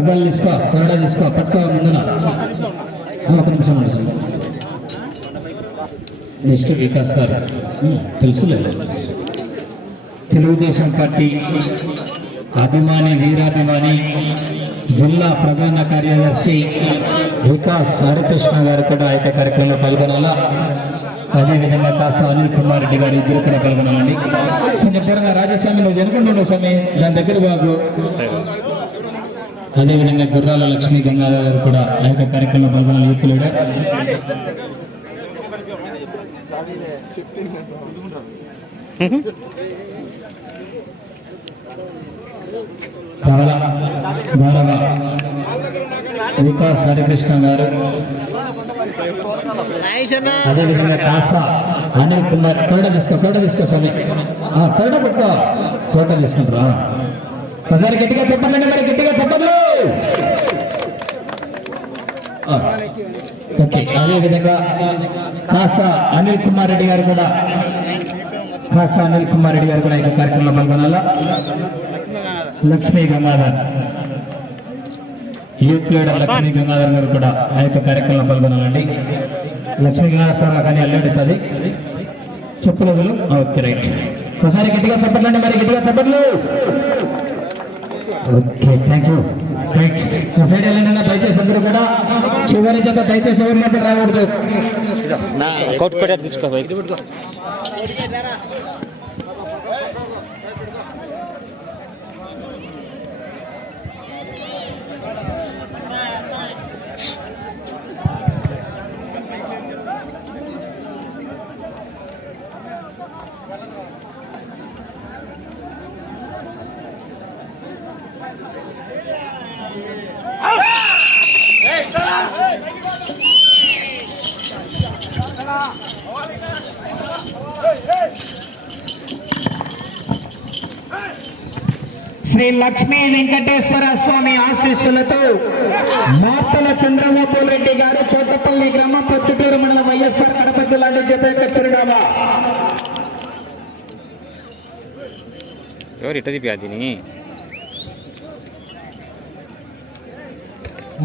పగ్గాలు తీసుకో సోడా తీసుకో పట్టుకో ముందున ఒక నిమిషం ఉండు నెక్స్ట్ వికాస్ సార్ ఉమ్, తెలుసులే. తెలుగుదేశం పార్టీ అభిమాని వీరాభిమాని జిల్లా ప్రధాన కార్యదర్శి వికాస్ హరికృష్ణ గారు కూడా ఆ యొక్క కార్యక్రమంలో పాల్గొనాలా? అదేవిధంగా కాస్త అనిల్ కుమార్ రెడ్డి గారు ఇద్దరు కూడా పాల్గొనాలండి. కొంచెం త్వరగా రాజస్వామి నువ్వు జనుకుంటున్నావు స్వామి దాని దగ్గర బాబు అదేవిధంగా గుర్రాల లక్ష్మీ గంగాధర్ కూడా ఆ యొక్క కార్యక్రమంలో పాల్గొన్న యూత్ లీడర్ గౌరవ వికాస్ హరికృష్ణ గారు. అదేవిధంగా కాసా అనిల్ కుమార్ కోట తీసుకో కోట తీసుకో స్వామి. కోట పెట్టుకో కోట తీసుకుంటారా? ఒకసారి గట్టిగా చెప్పండి మరి గట్టిగా చెప్పండి. ఓకే. అదేవిధంగా కాసా అనిల్ కుమార్ రెడ్డి గారు కూడా కాసా అనిల్ కుమార్ రెడ్డి గారు కూడా ఈ కార్యక్రమంలో పాల్గొనాలా? లక్ష్మీ గంగాధర్. యూత్ లీడర్ లక్ష్మీ గంగాధర్ గారు కూడా ఆ యొక్క కార్యక్రమంలో పాల్గొనాలండి. లక్ష్మీ గంగాధర్ కానీ అల్లెడుతుంది చెప్పులు ఓకే రైట్. ఒకసారి గట్టిగా చెప్పండి మరి గట్టిగా చెప్పట్లు. ఓకే థ్యాంక్ యూ సైడ్ వెళ్ళండి దయచేసి అందరూ కూడా చివరి చేత దయచేసి ఎవరి మాత్రం రాకూడదు. శ్రీ లక్ష్మీ వెంకటేశ్వర స్వామి ఆశీస్సులతో మార్తల చంద్రబాబు రెడ్డి గారు చోటపల్లి గ్రామం పొత్తుటూరు మండలం వైఎస్ఆర్ కడప జిల్లా జత యొక్క చిరునామా. ఎవరు తిప్పి దీని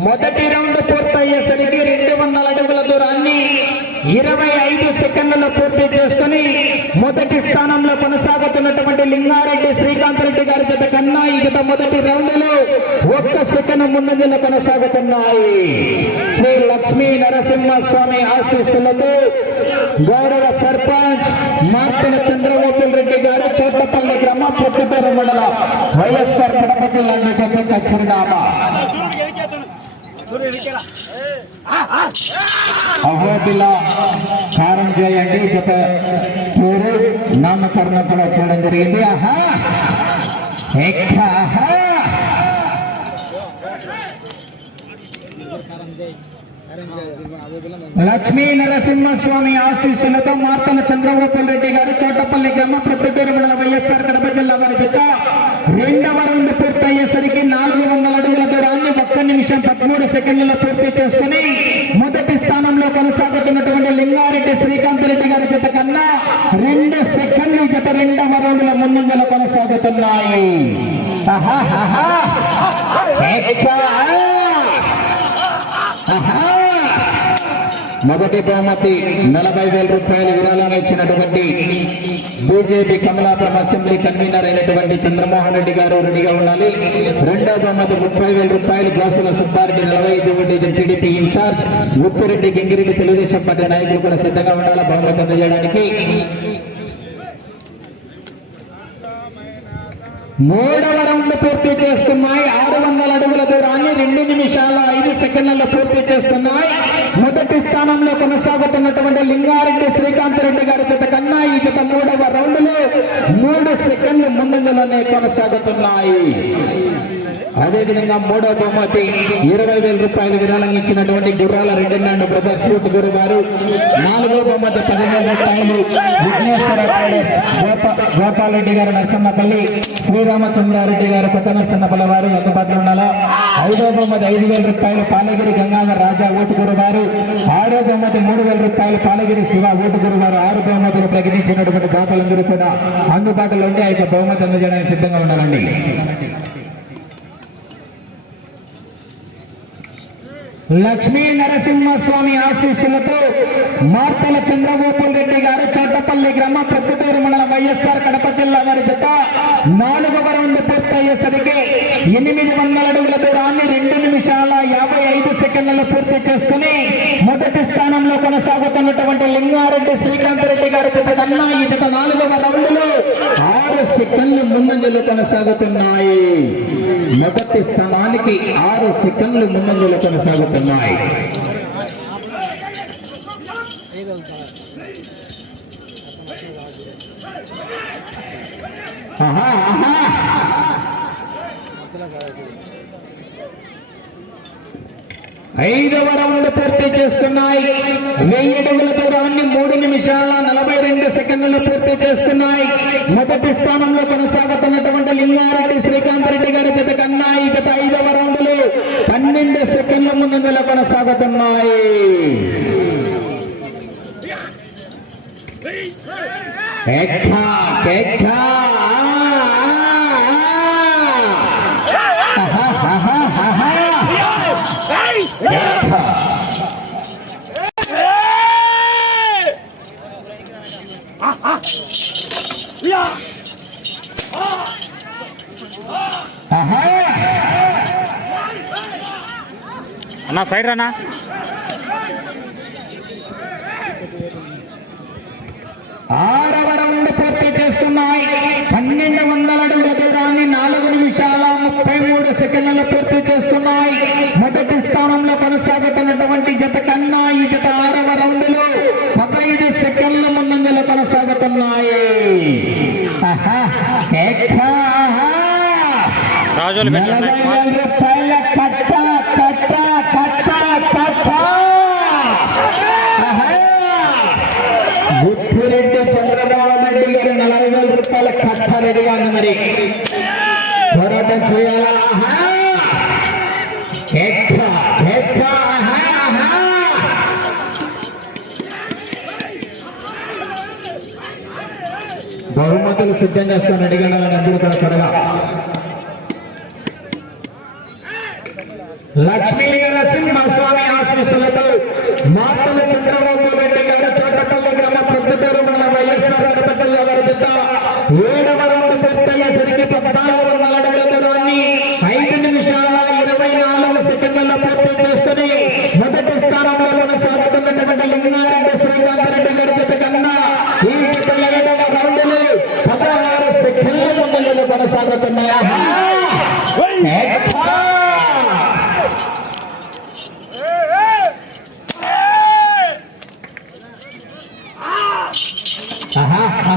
మొదటి రౌండ్ పూర్తయ్యేసరికి రెండు వందల అడుగుల దూరాన్ని ఇరవై ఐదు సెకండ్లలో పూర్తి చేసుకుని మొదటి స్థానంలో కొనసాగుతున్నటువంటి లింగారెడ్డి శ్రీకాంత్ రెడ్డి గారి జత కన్నా ఈ జత మొదటి రౌండ్లో ఒక్క సెకండ్ ముందంజలో కొనసాగుతున్నాయి. శ్రీ లక్ష్మీ నరసింహ స్వామి ఆశీస్సులతో గౌరవ సర్పంచ్ మార్తిన చంద్రమోహన్ రెడ్డి గారు చోటపల్లి గ్రామం పొట్టుపేరు మండల వైఎస్ఆర్ కడప జిల్లా నుంచి చిరునామా. అహోబిల కారం చేయండి జత పేరు నామకరణం కూడా చేయడం జరిగింది ఆహా లక్ష్మీ నరసింహస్వామి ఆశీస్సులతో మార్తల చంద్రబాబు రెడ్డి గారు చోటపల్లి గ్రామ ప్రొద్దుటూరు మండల వైఎస్ఆర్ కడప జిల్లా వారి జత రెండవ రౌండ్ పూర్తయ్యేసరికి నాలుగు వందల అడుగుల నిమిషం పదమూడు సెకండ్లలో పూర్తి చేసుకుని మొదటి స్థానంలో కొనసాగుతున్నటువంటి లింగారెడ్డి శ్రీకాంత్ రెడ్డి గారి జత కన్నా రెండు సెకండ్లు జత రెండవ రౌండ్ల ముందంజలో కొనసాగుతున్నాయి. మొదటి బహుమతి నలభై వేల రూపాయలు విరాళంగా ఇచ్చినటువంటి బీజేపీ కమలాపురం అసెంబ్లీ కన్వీనర్ అయినటువంటి చంద్రమోహన్ రెడ్డి గారు రెడీగా ఉండాలి. రెండో బహుమతి ముప్పై వేల రూపాయలు గోసుల సుబ్బారెడ్డి నలభై ఐదు TDP in charge Uppireddy Gingireddy Telugu Desam party నాయకులు కూడా సిద్ధంగా ఉండాలి. బహుమతి అందజేయడానికి మూడవ రౌండ్ పూర్తి చేసుకున్నాయి. ఆరు వందల అడుగుల దూరాన్ని రెండు నిమిషాల ఐదు సెకండ్లలో పూర్తి చేసుకున్నాయి. మొదటి స్థానంలో కొనసాగుతున్నటువంటి లింగారెడ్డి శ్రీకాంత్ రెడ్డి గారి జత కన్నా ఈ జత మూడవ రౌండ్లో మూడు సెకండ్లు ముందంజలోనే కొనసాగుతున్నాయి. అదేవిధంగా మూడో బహుమతి ఇరవై వేల రూపాయలు విరాళంగా ఇచ్చినటువంటి గుర్రాల రెడ్డి బ్రదర్స్ యూత్ గురు గారు నాలుగో బహుమతి పదిహేను రూపాయలు విఘ్నేశ్వర గోపాలరెడ్డి రెడ్డి గారు నరసన్నపల్లి శ్రీరామచంద్రారెడ్డి గారు కొత్త నరసన్నపల్లి వారు అందుబాటులో ఉండాలా? ఐదో బహుమతి ఐదు వేల రూపాయలు పాలగిరి గంగాధర్ రాజా ఓటుగురు గారు ఆరో బహుమతి మూడు వేల రూపాయలు పాలగిరి శివ ఓటుగురు గారు ఆరు బహుమతులు ప్రకటించినటువంటి దాతలందరూ కూడా అందుబాటులో ఉండి ఆ యొక్క బహుమతి అందజేయడానికి సిద్ధంగా ఉండాలండి. లక్ష్మీ నరసింహస్వామి ఆశీస్సులతో మార్తల చంద్రగోపాల్ రెడ్డి గారు చాటపల్లి గ్రామ ప్రొద్దుటూరు మండలం వైఎస్ఆర్ కడప జిల్లా వారి జత నాలుగవ రౌండ్ పూర్తయ్యేసరికి ఎనిమిది వందల అడుగుల దూరాన్ని రెండు నిమిషాల యాభై ఐదు సెకండ్లలో పూర్తి చేసుకుని మొదటి స్థానంలో కొనసాగుతున్నటువంటి లింగారెడ్డి శ్రీకాంత్ రెడ్డి గారి జత కన్నా నాలుగవ రౌండ్లో ఆరు సెకండ్లు ముందంజలు కొనసాగుతున్నాయి మొదటి స్థానానికి ఆరు సెకండ్లు ముందంజలు కొనసాగుతున్నాయి ఆహా, ఆహా. ఐదవ రౌండ్ పూర్తి చేస్తున్నాయి వెయ్యి అడుగుల దూరాన్ని మూడు నిమిషాల నలభై రెండు సెకండ్లు పూర్తి చేస్తున్నాయి మొదటి స్థానంలో కొనసాగుతున్నటువంటి లింగారెడ్డి శ్రీకాంత్ రెడ్డి గారి జత కన్నా ఈ గత ఐదవ రౌండ్లు పన్నెండు సెకండ్ల ముందు కొనసాగుతున్నాయి. ఎక్కా, ఎక్కా, ఆహా, ఆహా, ఆహా. ఎక్కా. ఆహా. అన్నా సైడ్ రానా? ఆరవ రౌండ్ పూర్తి చేస్తున్నాయి పన్నెండు వందల అడుగుల దూరాన్ని ముప్పై మూడు సెకండ్లు పూర్తి చేస్తున్నాయి మొదటి స్థానంలో కొనసాగుతున్నటువంటి జత కన్నా ఈ జత ఆరవ రౌండ్లో పదహైదు సెకండ్ల ముందంజలో కొనసాగుతున్నాయి. రాజోలు రూపాయల కట్ట కట్ట కట్ట కట్ట. చంద్రబాబు నాయుడు గారు నలభై వేల రూపాయల కట్ట రెడీగా ఉంది మరి. బహుమతులు సిద్ధం చేసుకొని రెడీగా ఉండాలని అందరూ కూడా త్వరగా. లక్ష్మీ నరసింహస్వామి ఆశీస్సులతో మాతల చంద్రబాబు రెడ్డి గారు చోటపల్లి గ్రామ ప్రొద్దుటూరు మండలం వైఎస్ఆర్ కడప జిల్లా వారి బిడ్డ ఏడవ రౌండ్ పూర్తయ్యేసరికి పద్నాలుగు వందల అడుగుల దూరాన్ని ఐదు నిమిషాల ఇరవై నాలుగు సెకండ్లలో పూర్తి చేసుకుని మొదటి స్థానంలో కొనసాగుతున్నటువంటి లింగారెడ్డి శ్రీకాంత్ రెడ్డి గారి జత కన్నా ఈ జత ఏడవ రౌండ్లు పదహారు సెకండ్ల ముందు కొనసాగుతున్నాయి ఎక్కా! ఆహా, ఆహా, ఆహా. టెక్క, టెక్క, టెక్క.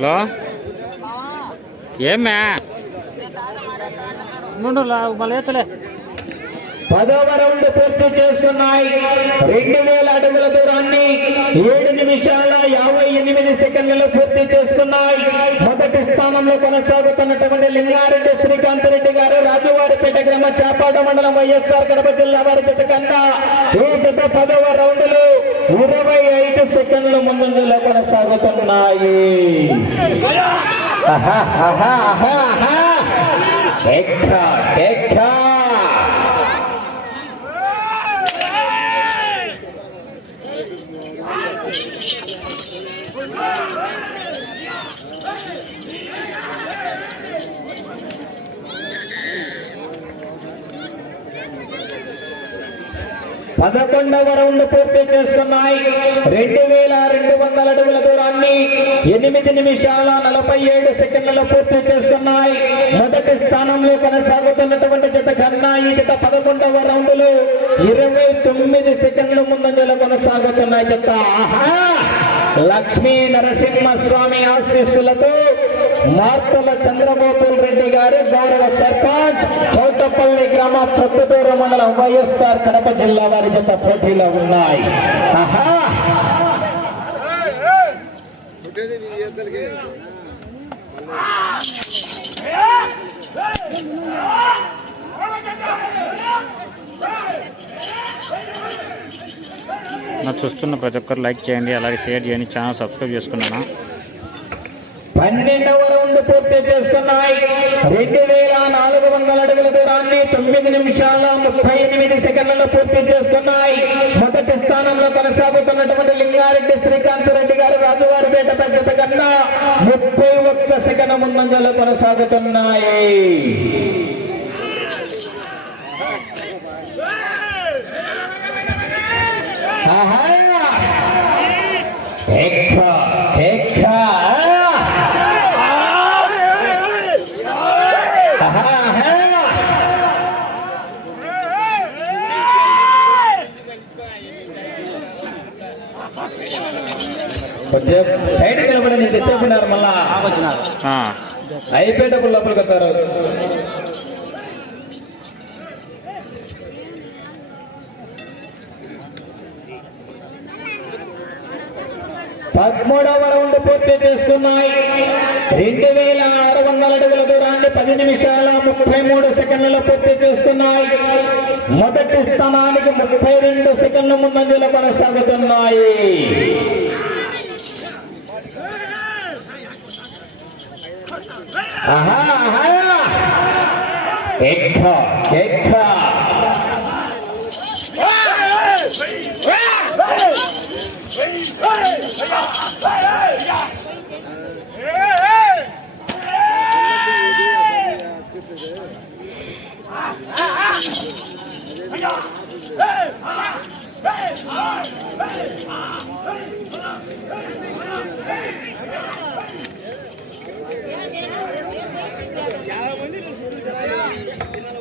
เหรอเย้มา పదవ రౌండ్ పూర్తి చేసుకున్నాయి రెండు వేల అడుగుల దూరాన్ని ఏడు నిమిషాల యాభై ఎనిమిది సెకండ్లలో పూర్తి చేసుకున్నాయి మొదటి స్థానంలో కొనసాగుతున్నటువంటి లింగారెడ్డి శ్రీకాంత్ రెడ్డి గారు రాజువారిపేట గ్రామ చాపాడ మండలం వైఎస్ఆర్ కడప జిల్లా వారిపేట కన్నా ఈ జత పదవ రౌండ్లు ఇరవై ఐదు సెకండ్ల ముందంజలో కొనసాగుతున్నాయి. ఆహా, ఆహా, ఆహా, ఆహా. ఎక్కా, ఎక్కా. పదకొండవ రౌండ్ పూర్తి చేస్తున్నాయి రెండు వేల రెండు వందల అడుగుల దూరాన్ని ఎనిమిది నిమిషాల నలభై ఏడు సెకండ్లలో పూర్తి చేస్తున్నాయి మొదటి స్థానంలో కొనసాగుతున్నటువంటి జత కన్నా ఈ జత పదకొండవ రౌండ్లు ఇరవై తొమ్మిది సెకండ్ల ముందంజలో కొనసాగుతున్నాయి జత. ఆహా! లక్ష్మీ నరసింహస్వామి ఆశీస్సులతో మార్తల చంద్రబాబు రెడ్డి గారు గౌరవ సర్పంచ్ చౌటపల్లి గ్రామ ప్రొద్దుటూరు మండలం వైఎస్ఆర్ కడప జిల్లా వారి జత పోటీలో ఉన్నాయి. నాకు నా చూస్తున్న ప్రతి ఒక్కరు లైక్ చేయండి అలాగే షేర్ చేయండి ఛానల్ సబ్స్క్రైబ్ చేసుకున్నాను? పన్నెండవ రౌండ్ పూర్తి చేస్తున్నాయి. రెండు వేల నాలుగు వందల అడుగుల దూరాన్ని తొమ్మిది నిమిషాల ముప్పై ఎనిమిది సెకండ్లలో పూర్తి చేస్తున్నాయి. మొదటి స్థానంలో కొనసాగుతున్నటువంటి లింగారెడ్డి శ్రీకాంత్ రెడ్డి గారు రాజువారిపేట పెద్దత కన్నా ముప్పై ఒక్క సెకండ్ ముందంజలో కొనసాగుతున్నాయి. ఆహా! ఎక్క, ఎక్క. ఆహా, ఆహా. కొంచెం సైడ్ నిలబడి నీకు చెప్పినారు మళ్ళా అయిపోయేటప్పుడు లోపలికి వచ్చారు. పదమూడవ రౌండ్ పూర్తి చేసుకున్నాయి. రెండు వేల ఆరు వందల అడుగుల దూరాన్ని పది నిమిషాల ముప్పై మూడు సెకండ్లలో పూర్తి చేసుకున్నాయి. మొదటి స్థానానికి ముప్పై రెండు సెకండ్ల ముందంజలో కొనసాగుతున్నాయి. ఆహా ఆహా ఎక్క ఎక్క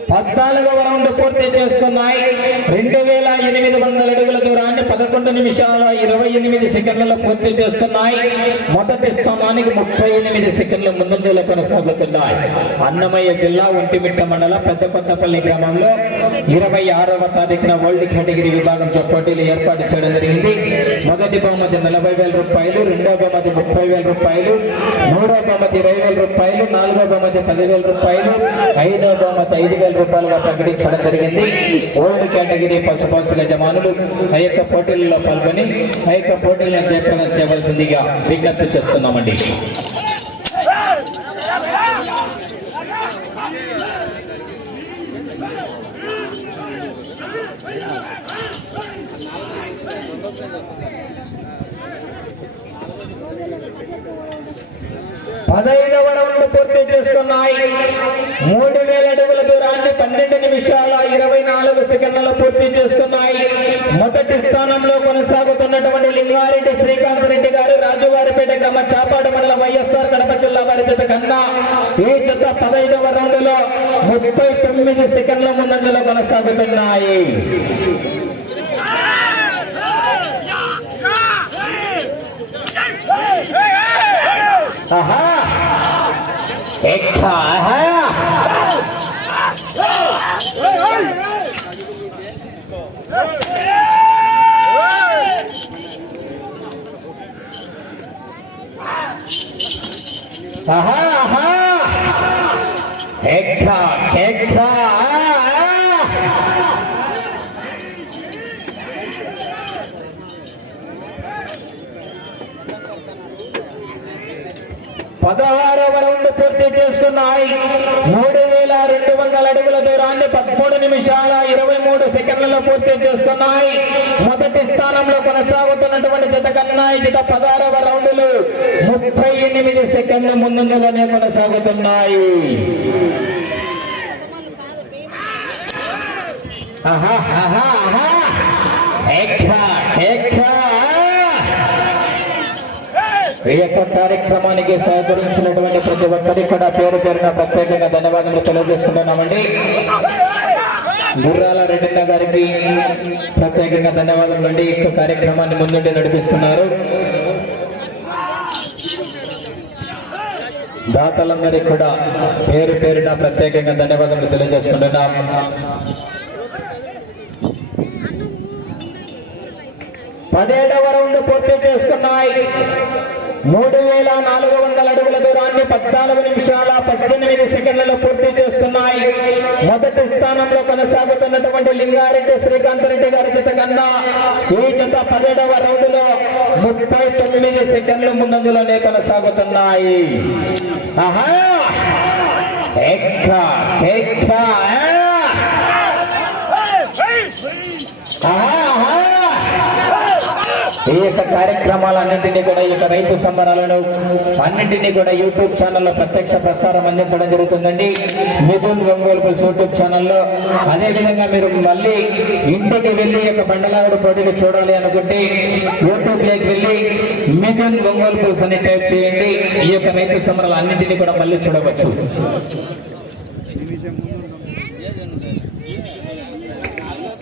పద్నాలుగవ రౌండ్ పూర్తి చేసుకున్నాయి రెండు వేల ఎనిమిది వందల అడుగుల దూరాన్ని పదకొండు నిమిషాల ఇరవై ఎనిమిది సెకండ్లలో పూర్తి చేస్తున్నాయి. మొదటి స్థానానికి ముప్పై ఎనిమిది సెకండ్ల ముందంజలో కొనసాగుతున్నాయి. అన్నమయ్య జిల్లా ఒంటిమిట్ట మండలం పెద్ద కొత్తపల్లి గ్రామంలో ఇరవై ఆరవ తారీఖున వరల్డ్ కేటగిరీ విభాగంతో పోటీలు ఏర్పాటు చేయడం జరిగింది. మొదటి బహుమతి నలభై వేల రూపాయలు రెండో బహుమతి ముప్పై వేల రూపాయలు మూడో బహుమతి ఇరవై వేల రూపాయలు నాలుగో బహుమతి పదివేల రూపాయలు ఐదో బహుమతి ఐదు వేల రూపాయలుగా ప్రకటించడం జరిగింది. ఓల్డ్ కేటగిరీ పశుపక్షుల జమానులు ఆ యొక్క పోటీల్లో పాల్గొని ఆ యొక్క పోటీలను జయప్రదం చేయవలసిందిగా విజ్ఞప్తి చేస్తున్నామండి. పదహైదవ పూర్తి చేసుకున్నాయి. మూడు వేల అడుగుల దూరాన్ని పన్నెండు నిమిషాల ఇరవై నాలుగు సెకండ్లలో పూర్తి చేసుకున్నాయి. మొదటి స్థానంలో కొనసాగుతున్నటువంటి లింగారెడ్డి శ్రీకాంత్ రెడ్డి గారు రాజువారిపేట గ్రామ చాపాడు మండలం వైఎస్ఆర్ కడప జిల్లా వారి జత కన్నా ఈ జత పదహైదవ రౌండ్లో ముప్పై తొమ్మిది సెకండ్ల ముందంజలో కొనసాగుతున్నాయి. ఆహా! ఎక్క ఆహా ఆహా ఆహా ఎక్కా ఎక్కా పదహారవ రౌండ్ పూర్తి చేసుకున్నాయి మూడు వేల రెండు వందల అడుగుల దూరాన్ని పదమూడు నిమిషాల ఇరవై మూడు సెకండ్లలో పూర్తి చేసుకున్నాయి మొదటి స్థానంలో కొనసాగుతున్నటువంటి జత కన్నా జత పదహారవ రౌండ్లు ముప్పై ఎనిమిది సెకండ్ల ముందుగానే కొనసాగుతున్నాయి ఆహా ఆహా ఆహా ఎక్కా ఎక్కా ఈ యొక్క కార్యక్రమానికి సహకరించినటువంటి ప్రతి ఒక్కరికి కూడా పేరు పేరున ప్రత్యేకంగా ధన్యవాదాలు తెలియజేసుకుంటున్నామండి. గుర్రాల రెడ్డన్న గారికి ప్రత్యేకంగా ధన్యవాదాలు అండి. ఈ కార్యక్రమాన్ని ముందుండి నడిపిస్తున్నారు. దాతలందరికీ కూడా పేరు పేరున ప్రత్యేకంగా ధన్యవాదాలు తెలియజేసుకుంటున్నాం. పదిహేడవ రౌండ్ పూర్తి చేసుకున్నాయి. మూడు వేల నాలుగు వందల అడుగుల దూరాన్ని పద్నాలుగు నిమిషాల పద్దెనిమిది సెకండ్లలో పూర్తి చేస్తున్నాయి. మొదటి స్థానంలో కొనసాగుతున్నటువంటి లింగారెడ్డి శ్రీకాంత్ రెడ్డి గారి జత కన్నా ఈ జత పదిహేడవ రౌండ్లో ముప్పై తొమ్మిది సెకండ్లు ముందంజలోనే కొనసాగుతున్నాయి. ఆహా! ఆహా! ఈ యొక్క కార్యక్రమాలన్నింటినీ కూడా ఈ యొక్క రైతు సంబరాలను అన్నింటినీ కూడా యూట్యూబ్ ఛానల్లో ప్రత్యక్ష ప్రసారం అందించడం జరుగుతుందండి. మిథున్ ఒంగోలు యూట్యూబ్ ఛానల్లో అదే విధంగా మీరు మళ్ళీ ఇంటికి వెళ్ళి ఈ యొక్క బండలాగుడు పోటీలు చూడాలి అనుకుంటే యూట్యూబ్లోకి వెళ్ళి మిథున్ ఒంగోలు పులుసు అని టైప్ చేయండి. ఈ యొక్క రైతు సంబరాలు అన్నింటినీ కూడా మళ్ళీ చూడవచ్చు.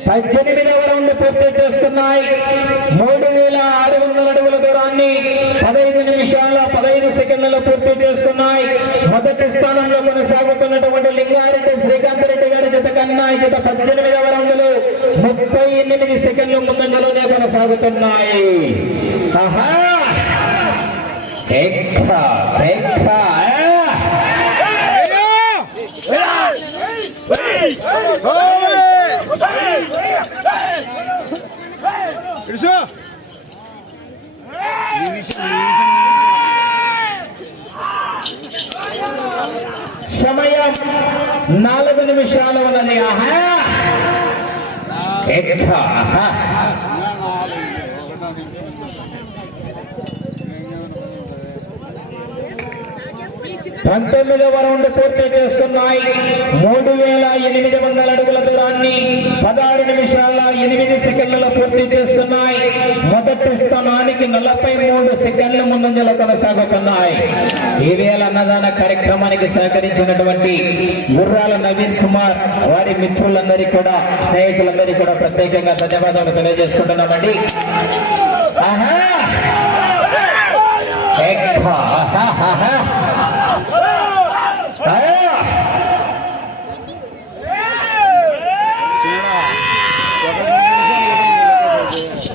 పద్దెనిమిదవ రౌండ్ పూర్తి చేస్తున్నాయి మూడు వేల ఆరు వందల అడుగుల దూరాన్ని పదహైదు నిమిషాల పదహైదు సెకండ్లలో పూర్తి చేసుకున్నాయి. మొదటి స్థానంలో కొనసాగుతున్నటువంటి లింగారెడ్డి శ్రీకాంత్ రెడ్డి గారి జత కన్నా ఈ జత పద్దెనిమిదవ రౌండ్లు ముప్పై ఎనిమిది సెకండ్లు ముందంజలోనే కొనసాగుతున్నాయి. ఆహా! ఎక్క సమయం నాలుగు నిమిషాలు పంతొమ్మిదవ రౌండ్ పూర్తి చేస్తున్నాయి మూడు వేల ఎనిమిది వందల అడుగుల దూరాన్ని పదహారు నిమిషాల ఎనిమిది సెకండ్లలో పూర్తి చేసుకున్నాయి. మొదటి స్థానానికి నలభై మూడు సెకండ్ల ముందంజలో కొనసాగుతున్నాయి ఈ వేళ అన్నదాన కార్యక్రమానికి సహకరించినటువంటి గుర్రాల నవీన్ కుమార్ వారి మిత్రులందరికీ కూడా స్నేహితులందరికీ కూడా ప్రత్యేకంగా ధన్యవాదాలు తెలియజేసుకుంటున్నామండి. ఆహా ఎక్క, ఆహా, ఆహా. ఆ!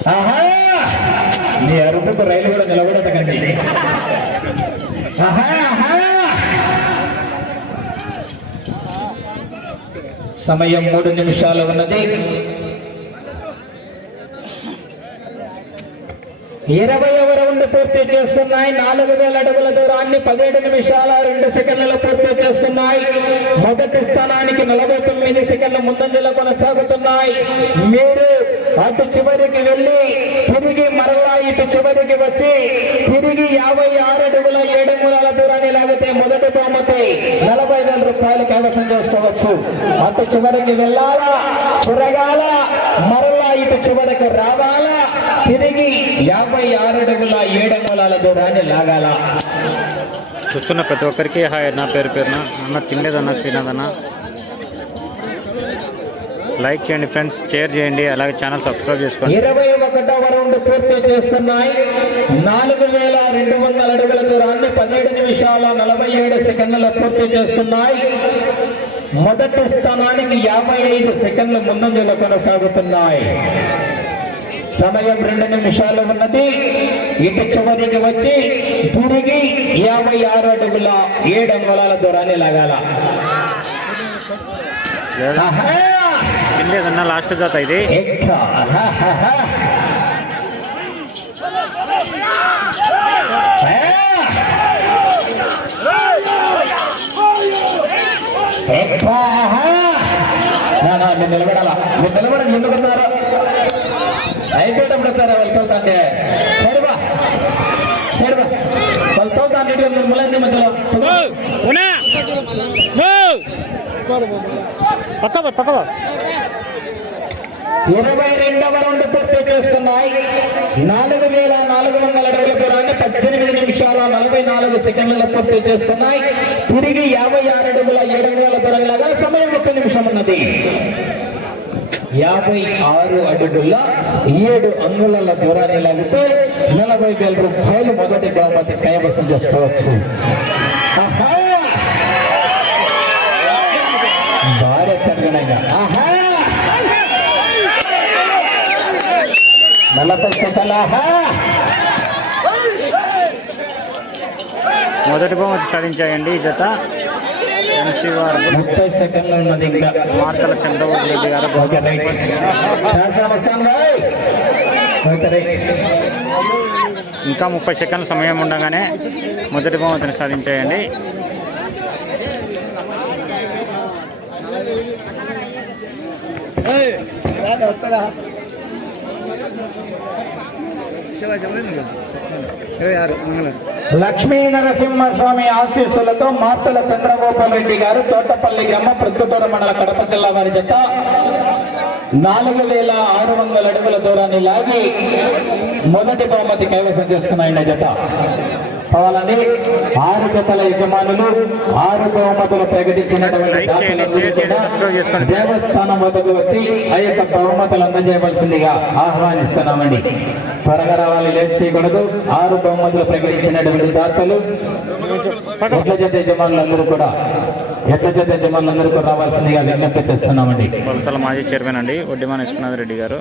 ఆహా! నీ అరుపుకు రైలు కూడా నిలబడదు కండి ఆహా! సమయం మూడు నిమిషాలు ఉన్నది ఇరవైవ రౌండ్ పూర్తి చేసుకున్నాయి. నాలుగు వేల అడుగుల దూరాన్ని పదిహేడు నిమిషాల రెండు సెకండ్లలో పూర్తి చేసుకున్నాయి. మొదటి స్థానానికి నలభై తొమ్మిది సెకండ్ల ముందంజలో కొనసాగుతున్నాయి. మీరు అటు చివరికి వెళ్ళి తిరిగి మరలా ఇటు చివరికి వచ్చి తిరిగి యాభై ఆరు అడుగుల ఏడు మూలాల దూరాన్ని లాగితే మొదటి బహుమతి నలభై వేల రూపాయలు కైవసం చేసుకోవచ్చు. అటు చివరికి వెళ్ళాలా? తిరగాల? మరలా ఇటు చివరికి రావాలా? తిరిగి యాభై ఆరు అడుగుల ఏడు మూలాల దూరాన్ని లాగాల. చూస్తున్న ప్రతి ఒక్కరికి హాయ్ నా పేరు పేరున. అన్న తినలేదన్న శ్రీనాథ్ అన్న లైక్ చేయండి ఫ్రెండ్స్ షేర్ చేయండి అలాగే ఛానల్ సబ్స్క్రైబ్ చేసుకోండి. ఇరవై ఒకటవ రౌండ్ పూర్తి చేసుకున్నాయి నాలుగు వేల రెండు వందల అడుగుల దూరాన్ని పదిహేడు నిమిషాల నలభై ఏడు సెకండ్ల పూర్తి చేసుకున్నాయి మొదటి స్థానానికి యాభై ఐదు సెకండ్ల ముందంజలో కొనసాగుతున్నాయి. సమయం రెండు నిమిషాలు ఉన్నది. ఇటు చివరికి వచ్చి తిరిగి యాభై ఆరు అడుగుల ఏడు అంగుళాల దూరాన్ని లాగాల! తినలేదన్న లాస్ట్ జాత ఇది. నిలబడాలా? మీరు నిలబడండి ఎందుకు అయిపోయేటప్పుడు వచ్చారా వెళ్తా అంటే మీరు మధ్యలో. ఇరవై రెండవ రౌండ్ పూర్తి చేసుకున్నాయి. నాలుగు వేల నాలుగు వందల అడుగుల దూరాన్ని పద్దెనిమిది నిమిషాల నలభై నాలుగు సెకండ్ల పూర్తి చేసుకున్నాయి. తిరిగి యాభై ఆరు అడుగుల ఏడు వేల దూరం లాగా సమయం ఒక్క నిమిషం ఉన్నది. యాభై ఆరు అడుగుల ఏడు అంగుళాల దూరాన్ని లాగితే నలభై వేల రూపాయలు మొదటి బహుమతి కైవసం చేసుకోవచ్చు. ఆహా! భారత నలభై మొదటి బహుమతి సాధించాయండి ఈ జత. వారు ముప్పై సెకండ్లు ఉన్నది ఇంకా. మార్తల చంద్రబాబు రెడ్డి గారు ఓకే రైట్. శాసనం వస్తాం రాయ్ ఓకే రైట్. ఇంకా ముప్పై సెకండ్ల సమయం ఉండగానే మొదటి బహుమతిని సాధించాయండి. ఇరవై ఆరు మంగళ లక్ష్మీ నరసింహస్వామి ఆశీస్సులతో మార్తల చంద్రగోపాల్ రెడ్డి గారు తోటపల్లి గ్రామ ప్రొద్దుటూరు మండల కడప జిల్లా వారి జత నాలుగు వేల ఆరు వందల అడుగుల దూరాన్ని లాగి మొదటి బహుమతి కైవసం చేసుకున్నాయి జత. కావాలని ఆరు జతల యజమానులు ఆరు బహుమతులు ప్రకటించినటువంటి. దేవస్థానం వద్దకు వచ్చి ఆ యొక్క బహుమతులు అందజేయవలసిందిగా ఆహ్వానిస్తున్నామండి. త్వరగా రావాలి లేట్ చేయకూడదు. ఆరు బహుమతులు ప్రకటించినటువంటి దాతలు ఎట్ల జత యజమానులందరూ కూడా ఎట్ల జత యజమానులందరూ కూడా రావాల్సిందిగా విజ్ఞప్తి చేస్తున్నామండి. మాజీ చైర్మన్ అండి ఒడ్డిమాన విశ్వనాథ్ రెడ్డి గారు.